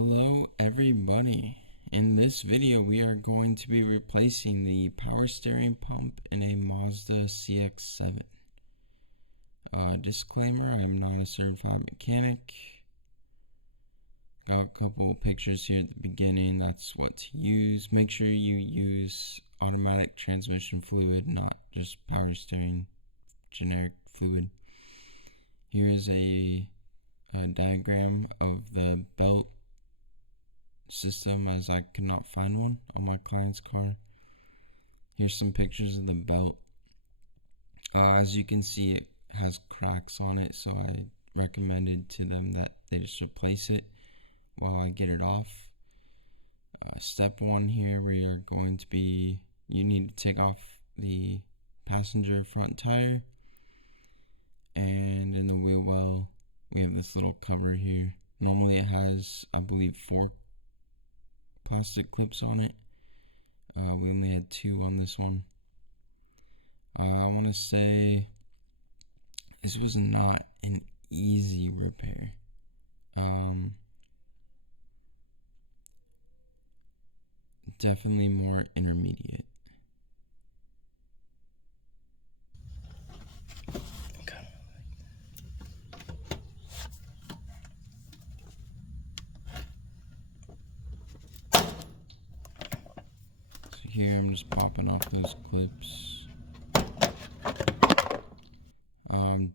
Hello everybody. In this video we are going to be replacing the power steering pump in a Mazda CX-7. Disclaimer, I am not a certified mechanic. Got a couple pictures here at the beginning. That's what to use. Make sure you use automatic transmission fluid, not just power steering generic fluid. Here is a diagram of the belt system, as I could not find one on my client's car. Here's some pictures of the belt. As you can see, it has cracks on it, so I recommended to them that they just replace it while I get it off. Step one here, we are going to be, you need to take off the passenger front tire, and in the wheel well we have this little cover here. Normally it has, I believe, 4 plastic clips on it. We only had 2 on this one. I want to say this was not an easy repair. Definitely more intermediate. Here I'm just popping off those clips.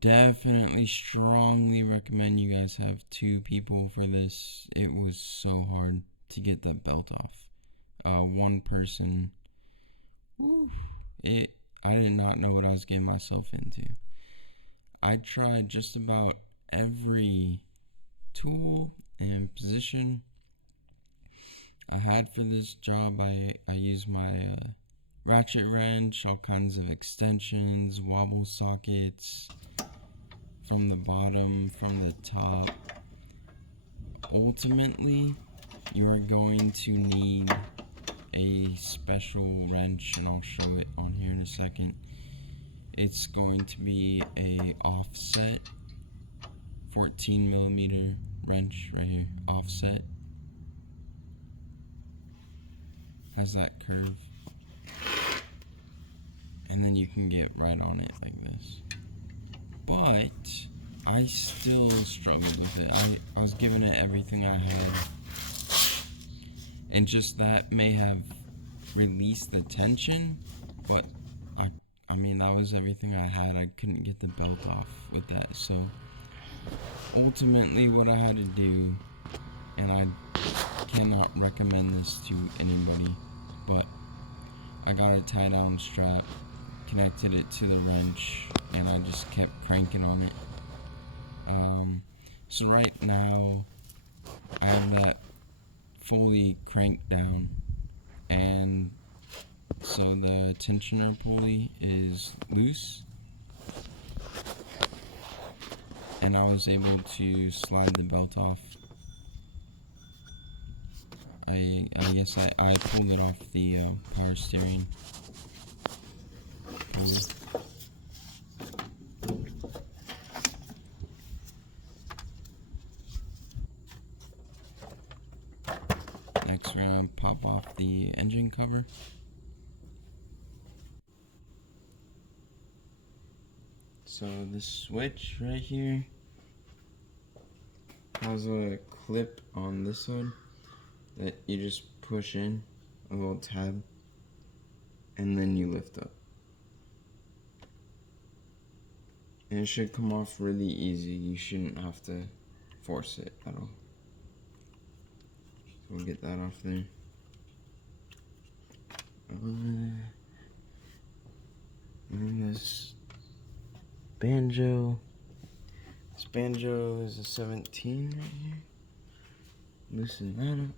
Definitely strongly recommend you guys have 2 people for this. It was so hard to get the belt off. One person, I did not know what I was getting myself into. I tried just about every tool and position I had for this job. I used my ratchet wrench, all kinds of extensions, wobble sockets, from the bottom, from the top. Ultimately, you are going to need a special wrench, and I'll show it on here in a second. It's going to be a offset 14mm wrench right here, offset. Has that curve, and then you can get right on it like this. But I still struggled with it. I was giving it everything I had, and just that may have released the tension, but I mean, that was everything I had. I couldn't get the belt off with that. So ultimately what I had to do, and I cannot recommend this to anybody, but I got a tie down strap, connected it to the wrench, and I just kept cranking on it. So right now I have that fully cranked down, and so the tensioner pulley is loose, and I was able to slide the belt off. I guess I pulled it off the power steering pulley. Next, we're gonna pop off the engine cover. So this switch right here has a clip on this side that you just push in, a little tab, and then you lift up. And it should come off really easy. You shouldn't have to force it at all. So we'll get that off there. And this Banjo. This Banjo is a 17 right here. Loosen that up.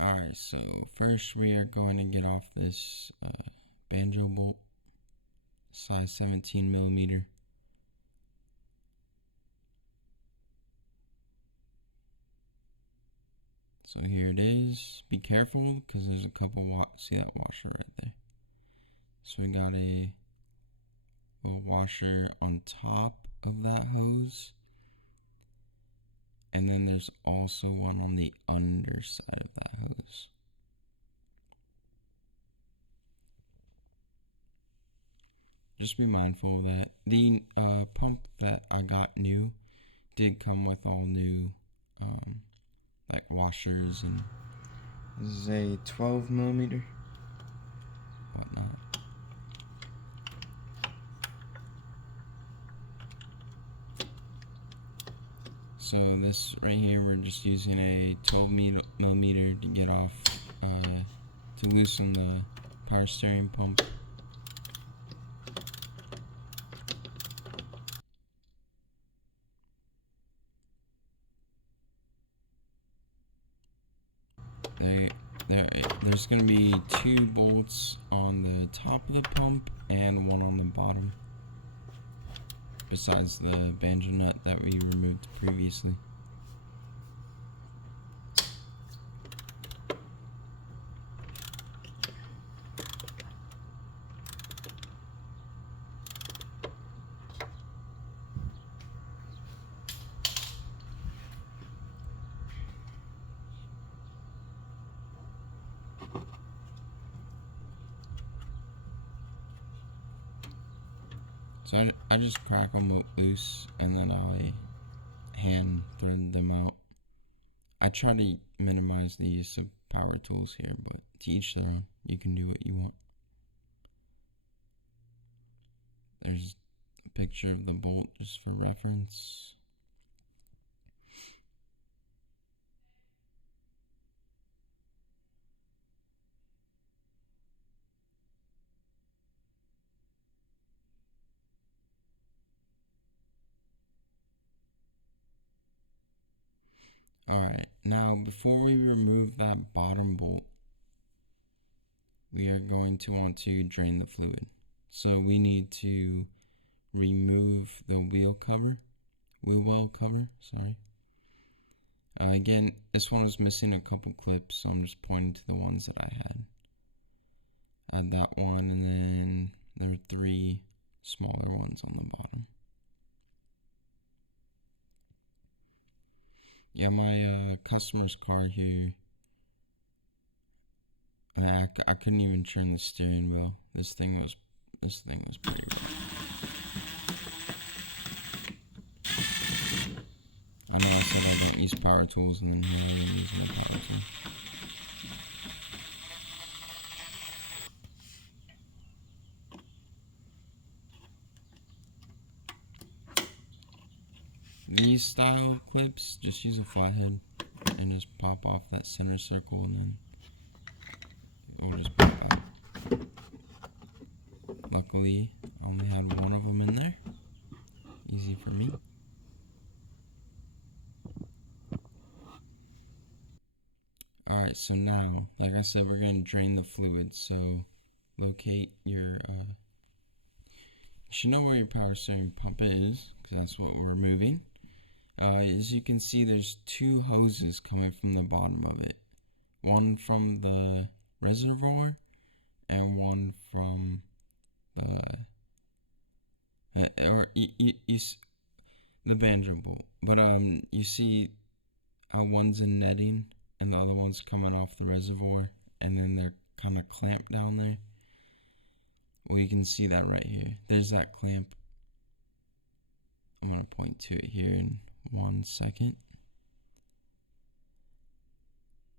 Alright, so first we are going to get off this Banjo bolt, size 17mm. So here it is. Be careful, because there's a couple see that washer right there. So we got a washer on top of that hose, and then there's also one on the underside of that hose. Just be mindful of that. The pump that I got new did come with all new like washers, and this is a 12 millimeter whatnot. So this right here, we're just using a 12 millimeter to get off, to loosen the power steering pump. There's going to be 2 bolts on the top of the pump and 1 on the bottom, besides the banjo nut that we removed previously. So I just crack them loose, and then I hand thread them out. I try to minimize the use of power tools here, but to each their own. You can do what you want. There's a picture of the bolt just for reference. Alright, now before we remove that bottom bolt, we are going to want to drain the fluid. So we need to remove the wheel well cover, sorry. Again, this one was missing a couple clips, so I'm just pointing to the ones that I had. I had that one, and then there were 3 smaller ones on the bottom. Yeah, my customer's car here, I couldn't even turn the steering wheel. This thing was pretty bad. I know I said I don't use power tools, and then here I am using a power tool. These style clips, just use a flathead and just pop off that center circle, and then it'll just pop out. Luckily, I only had one of them in there. Easy for me. Alright, so now, like I said, we're going to drain the fluid. So, locate your, you should know where your power steering pump is, because that's what we're removing. As you can see, there's 2 hoses coming from the bottom of it. One from the reservoir, and one from the the banjo bolt. But you see how one's in netting and the other one's coming off the reservoir, and then they're kind of clamped down there. Well, you can see that right here. There's that clamp. I'm gonna point to it here in 1 second.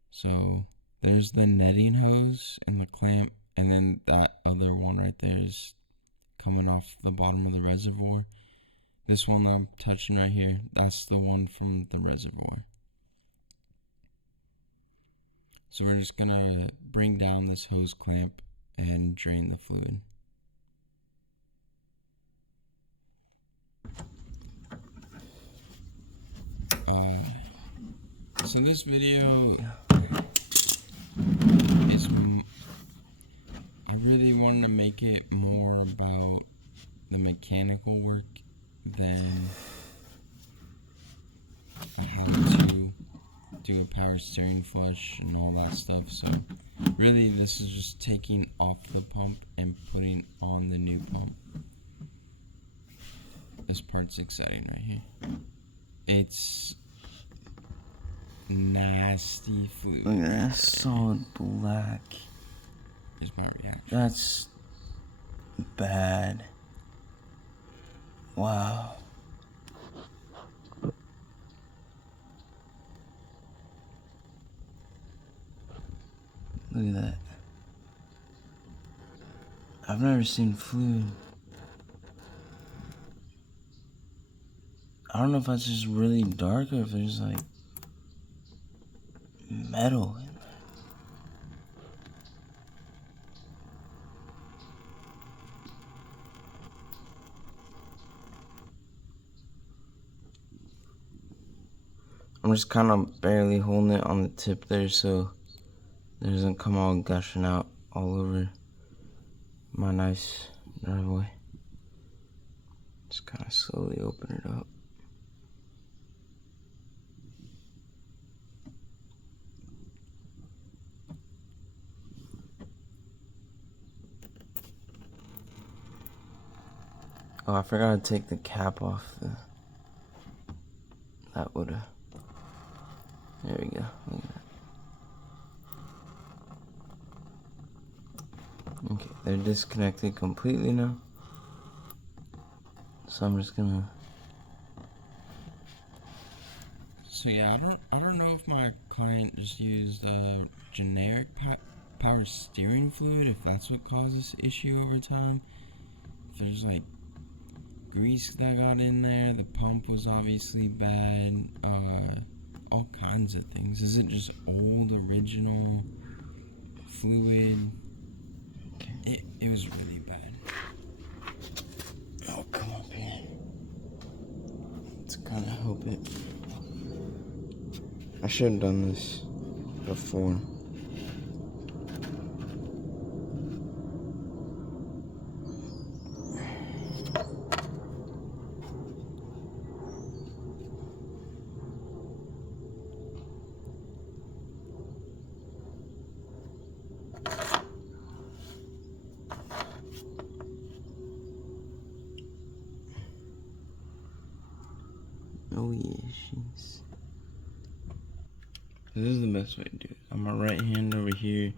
So there's the netting hose and the clamp, and then that other one right there is coming off the bottom of the reservoir. This one that I'm touching right here, that's the one from the reservoir. So we're just gonna bring down this hose clamp and drain the fluid. So this video is, I really wanted to make it more about the mechanical work than how to do a power steering flush and all that stuff. So Really, this is just taking off the pump and putting on the new pump. This part's exciting right here. It's nasty fluid. Look at that solid black. Here's my reaction. That's bad. Wow. Look at that. I've never seen fluid. I don't know if that's just really dark or if there's like metal in there. I'm just kind of barely holding it on the tip there so it doesn't come all gushing out all over my nice driveway. Just kind of slowly open it up. Oh, I forgot to take the cap off. That would've. There we go. Look at that. Okay, they're disconnected completely now. So I'm just gonna. So yeah, I don't know if my client just used generic power steering fluid, if that's what causes issue over time. If there's like grease that got in there, the pump was obviously bad, all kinds of things. Is it just old original fluid? It was really bad. Oh, come up here. Let's kind of help it. I should have done this before. Oh yeah, she's. This is the best way to do it. I'm my right hand over here,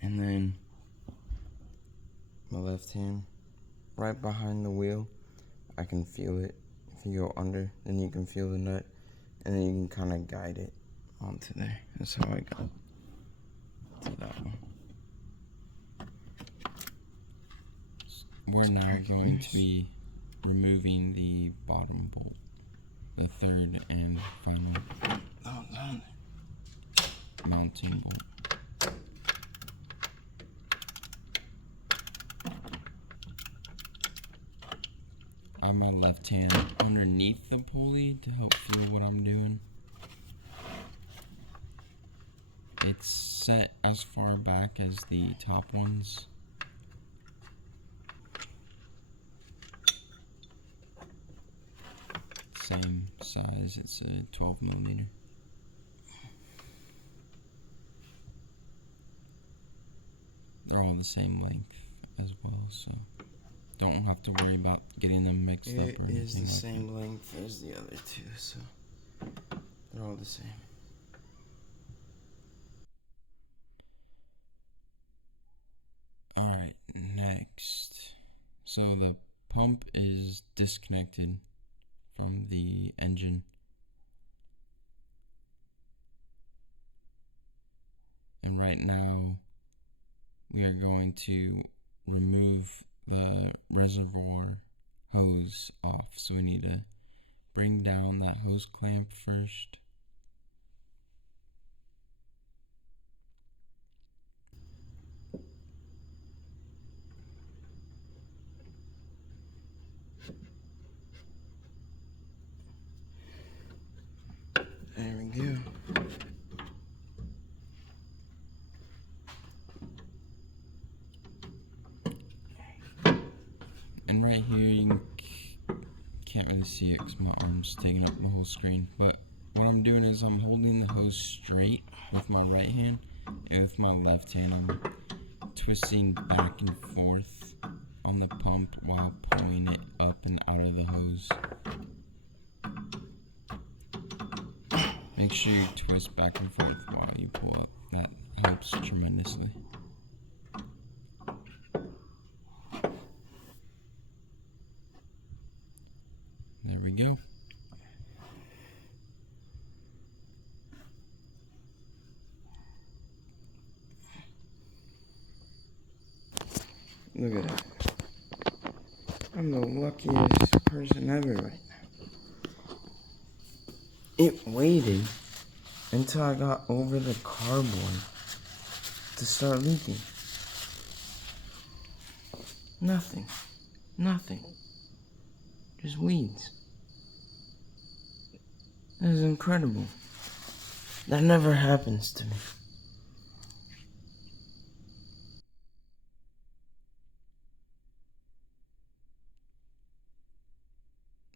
and then my left hand right behind the wheel. I can feel it. If you go under, then you can feel the nut, and then you can kind of guide it onto there. That's how I got to that one. We're now going to be removing the bottom bolt, the third and final mounting bolt. I have my left hand underneath the pulley to help feel what I'm doing. It's set as far back as the top ones. Same size, it's a 12mm. They're all the same length as well, so don't have to worry about getting them mixed up or anything. It is the same length as the other two, so they're all the same. Alright, next. So the pump is disconnected from the engine. And right now we are going to remove the reservoir hose off. So we need to bring down that hose clamp first. There we go. And right here you can't really see it because my arm's taking up the whole screen. But what I'm doing is I'm holding the hose straight with my right hand And with my left hand, I'm twisting back and forth on the pump while pulling it up and out of the hose. Make sure you twist back and forth while you pull up. That helps tremendously. There we go. Look at that. I'm the luckiest person ever right now. It waited until I got over the cardboard to start leaking. Nothing. Just weeds. That is incredible. That never happens to me.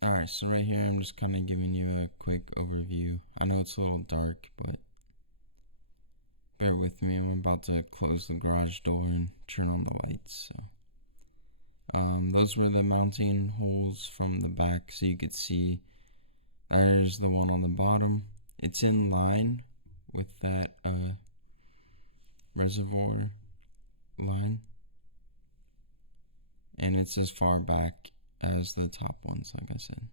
Alright, so right here I'm just kind of giving you a quick overview. I know it's a little dark, but bear with me. I'm about to close the garage door and turn on the lights. So, those were the mounting holes from the back, so you could see there's the one on the bottom. It's in line with that reservoir line, and it's as far back as the top ones, like I said.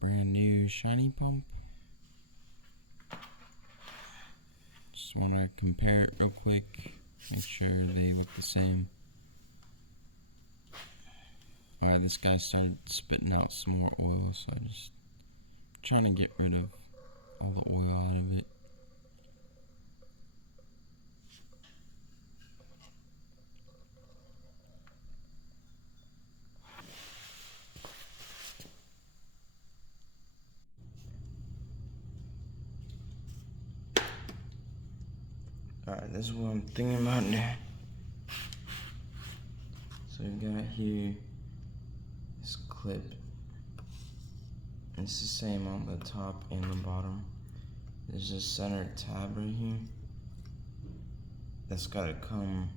Brand new shiny pump. Just want to compare it real quick, make sure they look the same. Alright, this guy started spitting out some more oil, so I'm just trying to get rid of all the oil out of it. Alright, this is what I'm thinking about now. So we got here this clip. It's the same on the top and the bottom. There's a center tab right here. That's gotta come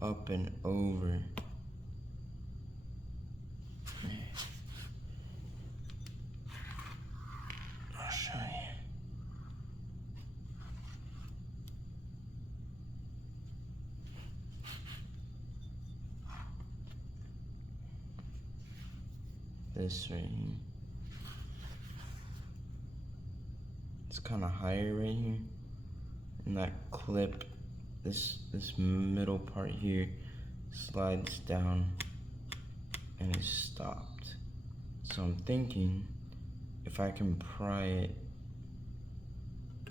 up and over. I'll show you. This right here. It's kind of higher right here, and that clip, this middle part here, slides down and is stopped. So I'm thinking if I can pry it,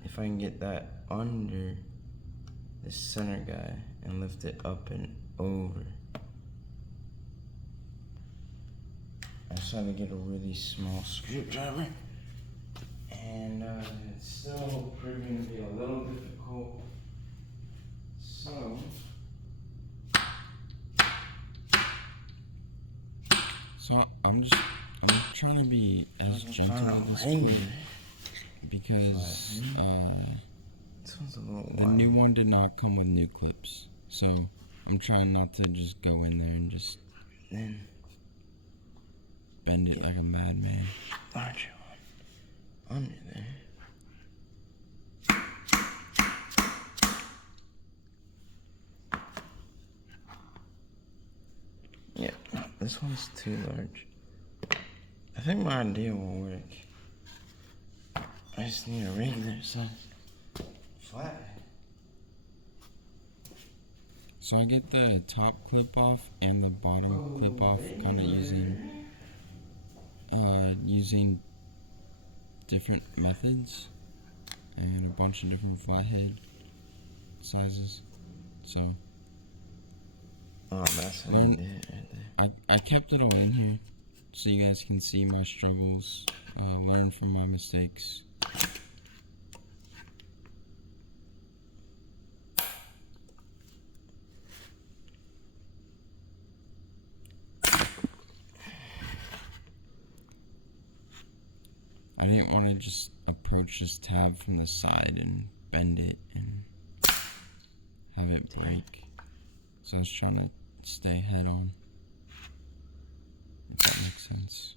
if I can get that under the center guy and lift it up and over. I just had to get a really small screwdriver, and it's still proving to be a little difficult. So I'm trying to be as gentle with this clip because the new one did not come with new clips. So I'm trying not to just go in there and just bend it like a madman. Larger one under there. Yeah, no, this one's too large. I think my idea will work. I just need a regular size flat. So I get the top clip off and the bottom clip off, kind of using different methods and a bunch of different flathead sizes. So that's what I did right there. I kept it all in here so you guys can see my struggles, learn from my mistakes. didn't want to just approach this tab from the side and bend it and have it break. So I was trying to stay head on, if that makes sense.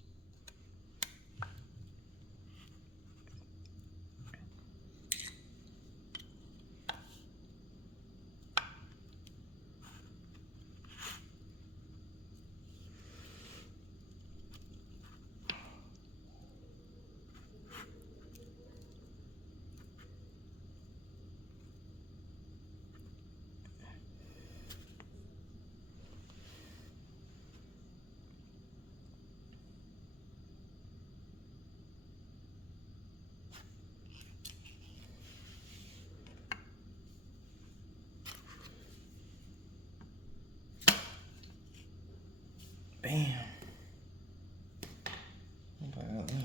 Bam.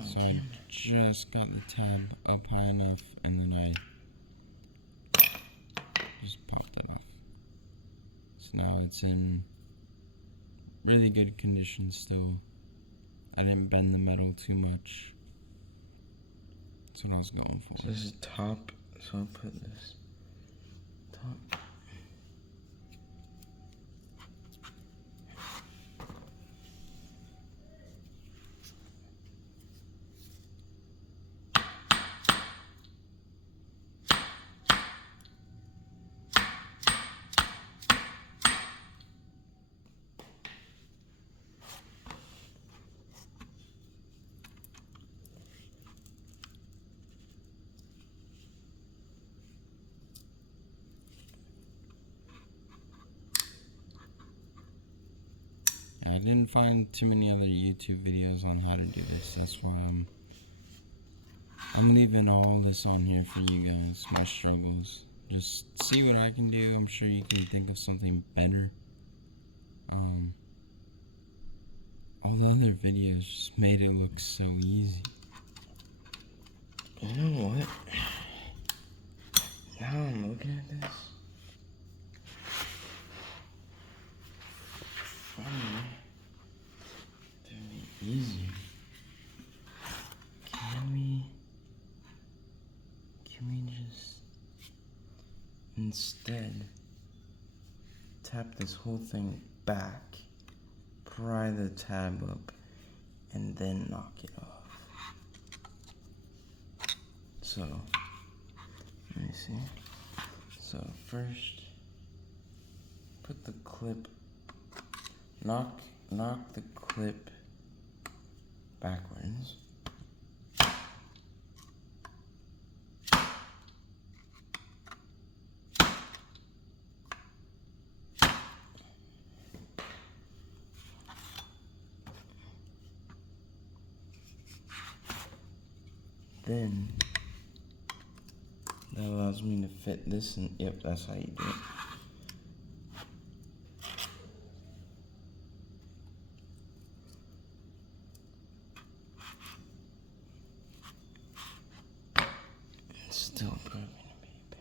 So I just got the tab up high enough, and then I just popped it off. So now it's in really good condition still. I didn't bend the metal too much. That's what I was going for. So this is top, so I'll put this top. I didn't find too many other YouTube videos on how to do this. That's why I'm leaving all this on here for you guys, my struggles. Just see what I can do. I'm sure you can think of something better. All the other videos just made it look so easy. You know what? Now I'm looking at this. Funny. Very easy. Can we just instead tap this whole thing back, pry the tab up, and then knock it off? So, let me see. So first, put the clip, knock the clip backwards. Then that allows me to fit this in. Yep, that's how you do it. It's still probably gonna be bad.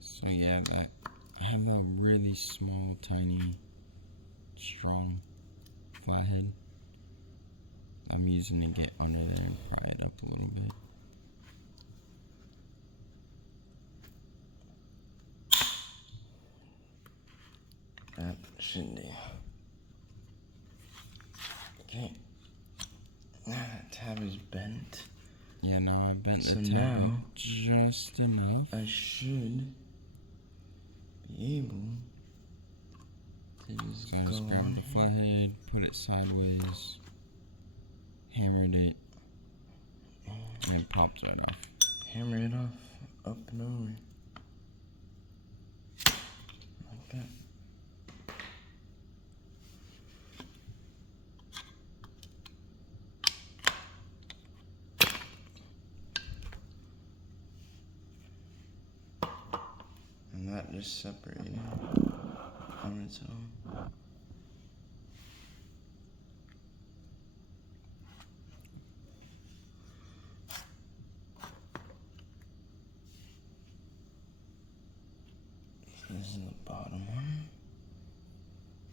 So yeah, I have a really small, tiny, strong flathead. I'm using to get under there and pry it up a little bit. That should do. Okay. Now that tab is bent. Yeah, now I bent So the tab now up just enough. I should be able to just So I go just grabbed on the here. flathead, put it sideways, hammered it, and it popped right off. Hammer it off, up and over. Like that. And that just separated on its own. This is the bottom one.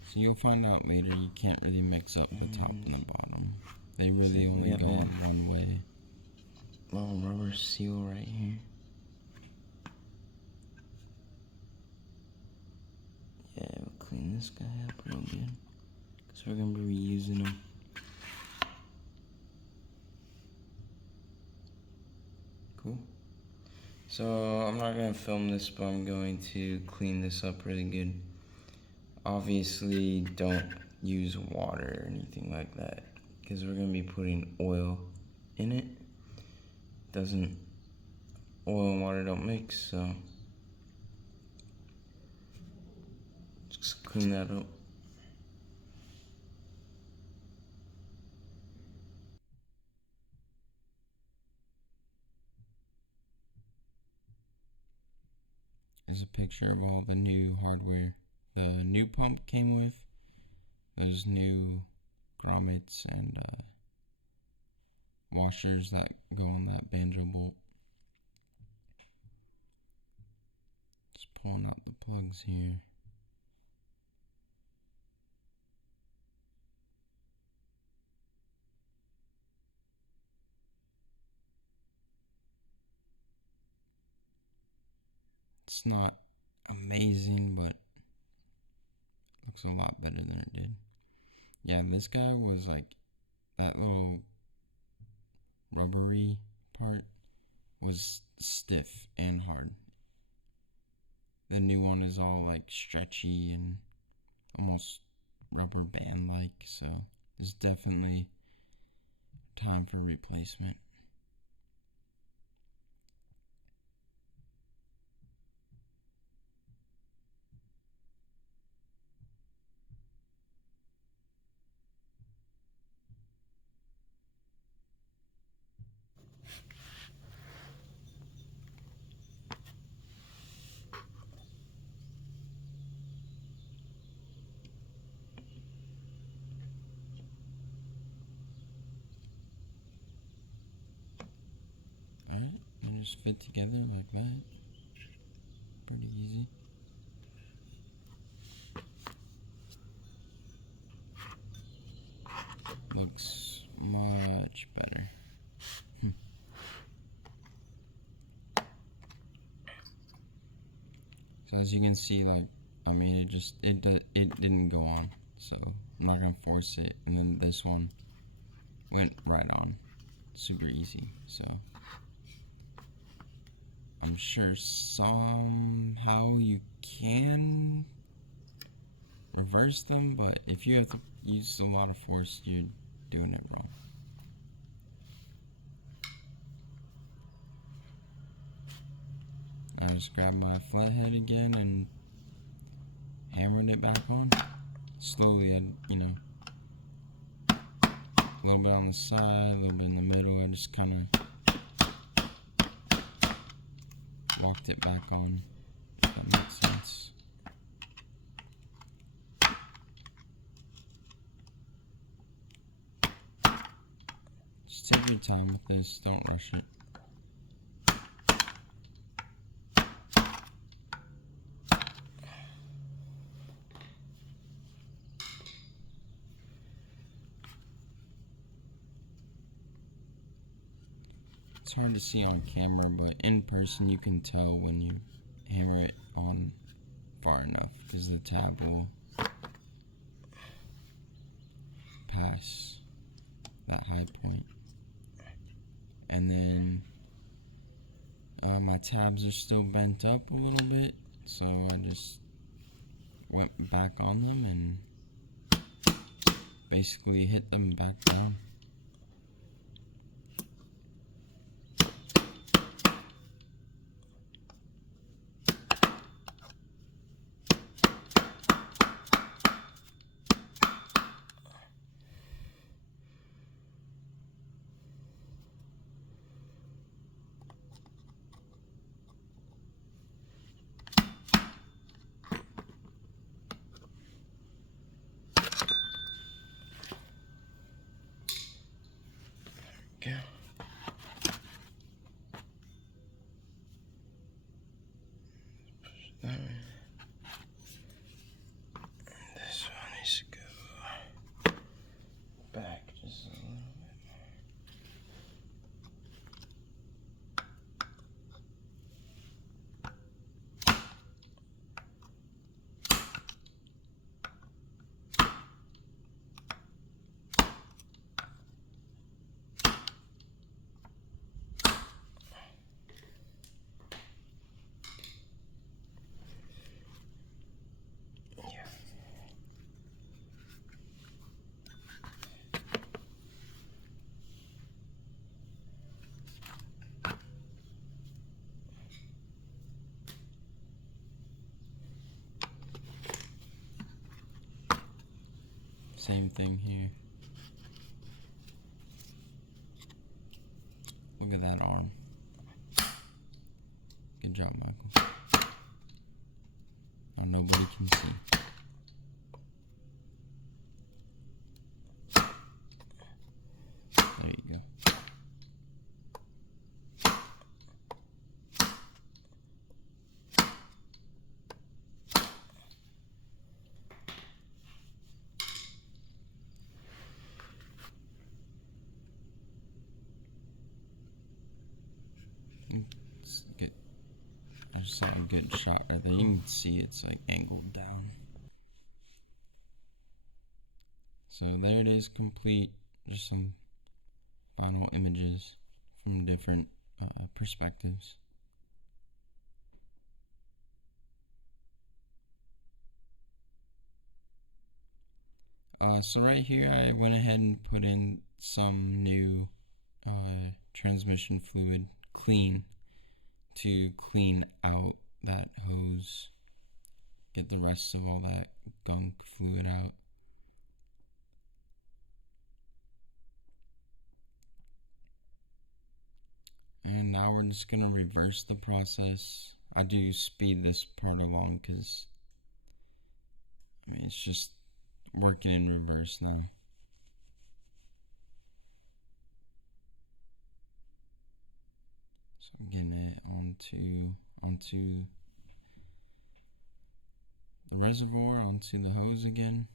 So you'll find out later you can't really mix up the top and the bottom. They really only go one way. Little rubber seal right here. Yeah, we'll clean this guy up real good, because we're going to be reusing them. Cool. So I'm not going to film this, but I'm going to clean this up really good. Obviously don't use water or anything like that, because we're going to be putting oil in it. Oil and water don't mix, so just clean that up. There's a picture of all the new hardware the new pump came with. Those new grommets and washers that go on that Banjo bolt. Just pulling out the plugs here. It's not amazing, but looks a lot better than it did. Yeah, this guy was like, that little rubbery part was stiff and hard. The new one is all like stretchy and almost rubber band like, so it's definitely time for replacement. Alright, they just fit together like that. Pretty easy. Looks much better. So as you can see, like, I mean, it didn't go on, so I'm not gonna force it. And then this one went right on, super easy. So I'm sure somehow you can reverse them, but if you have to use a lot of force, you're doing it wrong. I just grabbed my flathead again and hammered it back on. Slowly, a little bit on the side, a little bit in the middle. I just kind of walked it back on, if that makes sense. Just take your time with this, don't rush it. It's hard to see on camera, but in person you can tell when you hammer it on far enough, because the tab will pass that high point. And then my tabs are still bent up a little bit, so I just went back on them and basically hit them back down. Same thing here. Look at that arm. Good job, Michael. Now nobody can see. There you go. It's good. I just saw a good shot right there. You can see it's like angled down. So there it is, complete. Just some final images from different perspectives. So right here I went ahead and put in some new transmission fluid clean to clean out that hose, get the rest of all that gunk fluid out. And now we're just gonna reverse the process. I do speed this part along because I mean it's just working in reverse now. So I'm getting it onto the reservoir, onto the hose again.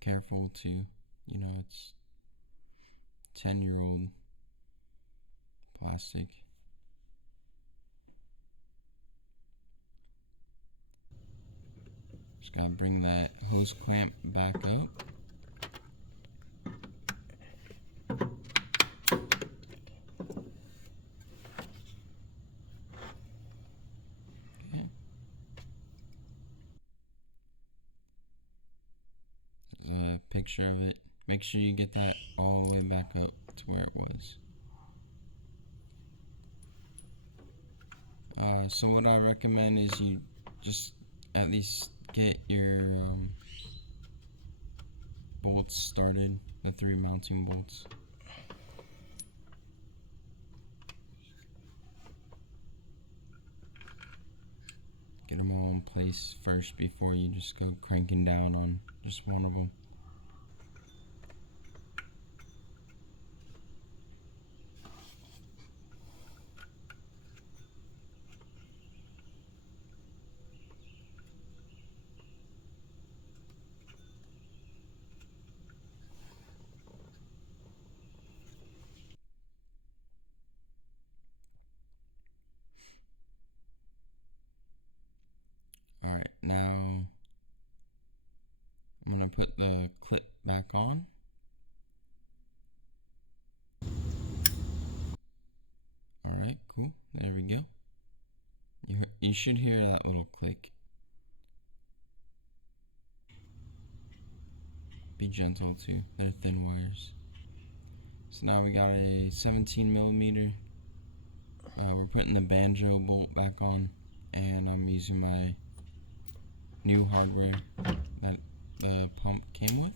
Careful to, you know, it's 10-year-old plastic. Just gotta bring that hose clamp back up. Okay. There's a picture of it. Make sure you get that all the way back up to where it was. So what I recommend is you just at least get your bolts started, the 3 mounting bolts. Get them all in place first before you just go cranking down on just one of them. Alright, now I'm going to put the clip back on. Alright, cool. There we go. You should hear that little click. Be gentle too. They're thin wires. So now we got a 17mm. We're putting the Banjo bolt back on, and I'm using my new hardware that the pump came with.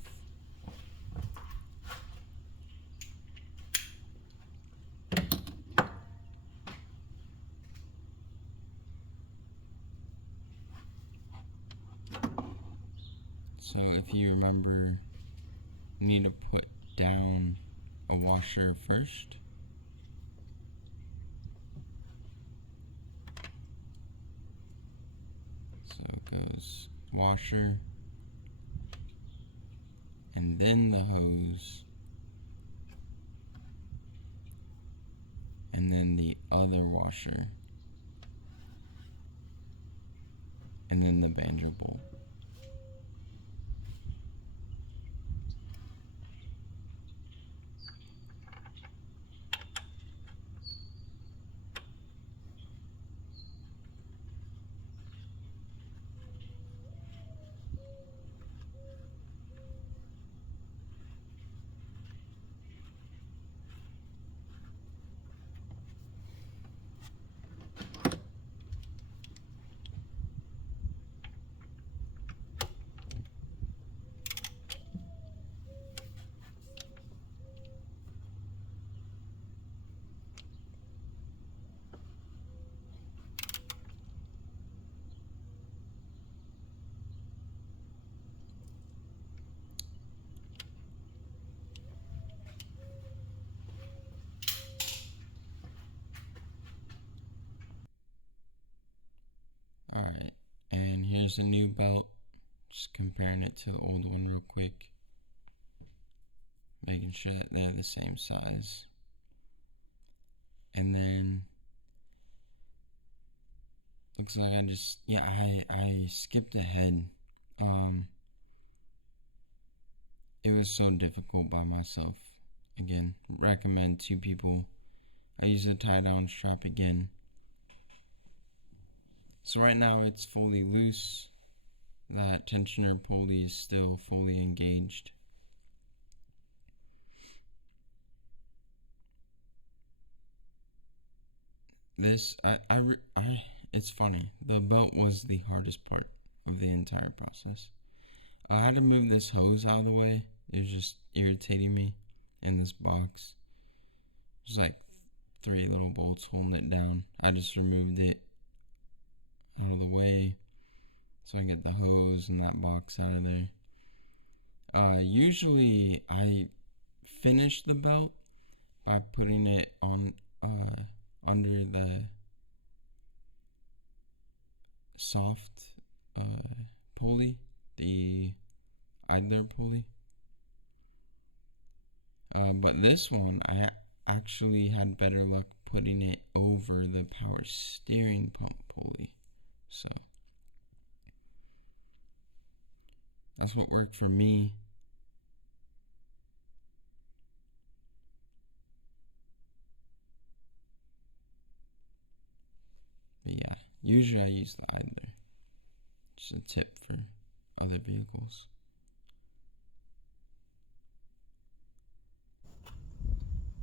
So if you remember, you need to put down a washer first. So it goes washer, and then the hose, and then the other washer, and then the Banjo bolt. there's a new belt. Just comparing it to the old one real quick. Making sure that they're the same size. And then looks like I skipped ahead. It was so difficult by myself. Again, recommend 2 people. I use the tie down strap again. So right now it's fully loose. That tensioner pulley is still fully engaged. This, it's funny. The belt was the hardest part of the entire process. I had to move this hose out of the way. It was just irritating me in this box. There's like 3 little bolts holding it down. I just removed it out of the way so I can get the hose and that box out of there. Usually I finish the belt by putting it on under the soft pulley, the idler pulley. But this one, I actually had better luck putting it over the power steering pump pulley. So that's what worked for me. But yeah, usually I use the idler. Just a tip for other vehicles.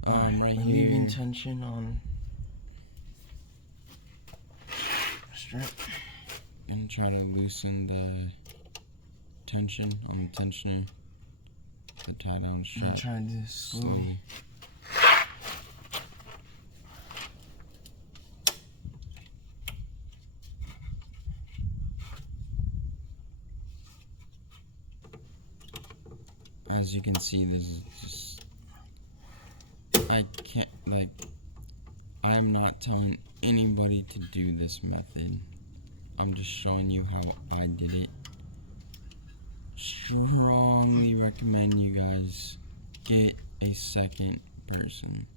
Right relieving here. tension on strap. Gonna try to loosen the tension on the tensioner. The tie down strap. I'm trying to do this slowly. As you can see, this is just, I can't, like, I am not telling anybody to do this method. I'm just showing you how I did it. Strongly recommend you guys get a second person.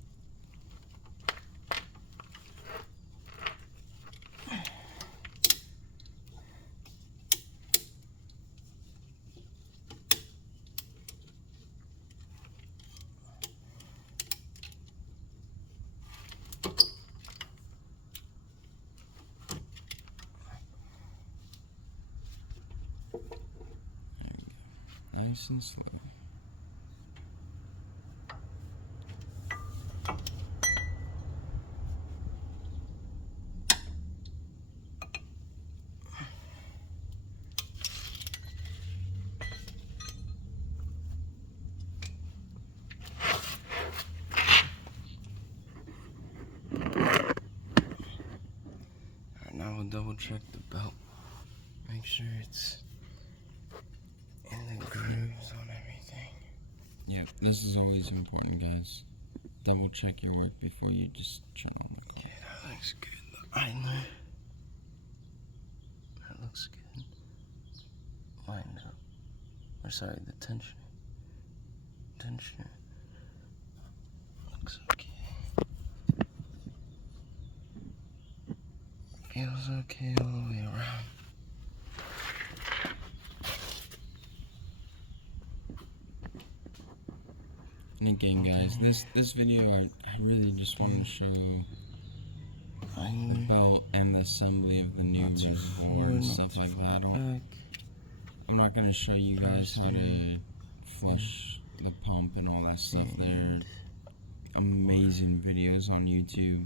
Nice and slow. Alright, now we'll double check the belt. Make sure it's in the grooves on everything. Yep, this is always important, guys. Double check your work before you just turn on the car. Okay, that looks good. The idler. That looks good. Lined up. Or sorry, the tensioner. Tensioner. Looks okay. Feels okay all the way around. And again, guys, this video, I really just wanted to show the belt and the assembly of the new reservoir and stuff like that. I'm not going to show you guys how to flush the pump and all that stuff. There are amazing videos on YouTube.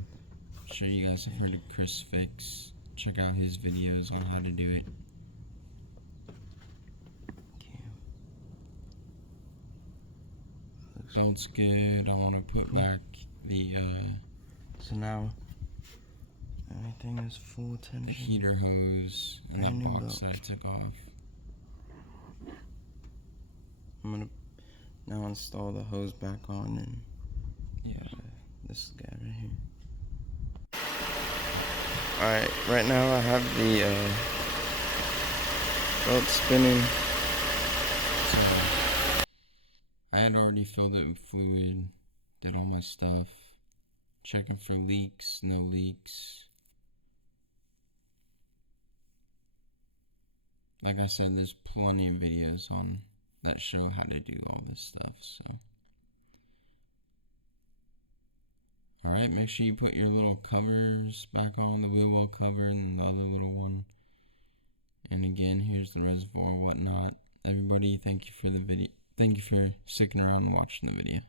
I'm sure you guys have heard of Chris Fix. Check out his videos on how to do it. Belt's good. I want to put back the so now everything is full tension. the heater hose and that box that I took off. I'm gonna now install the hose back on and this guy right here. Alright, right now I have the Belt spinning. So I had already filled it with fluid, did all my stuff, checking for leaks, no leaks. Like I said, there's plenty of videos on that show how to do all this stuff, so. Alright, make sure you put your little covers back on, the wheel well cover and the other little one. And again, here's the reservoir, whatnot. Everybody, thank you for the video. Thank you for sticking around and watching the video.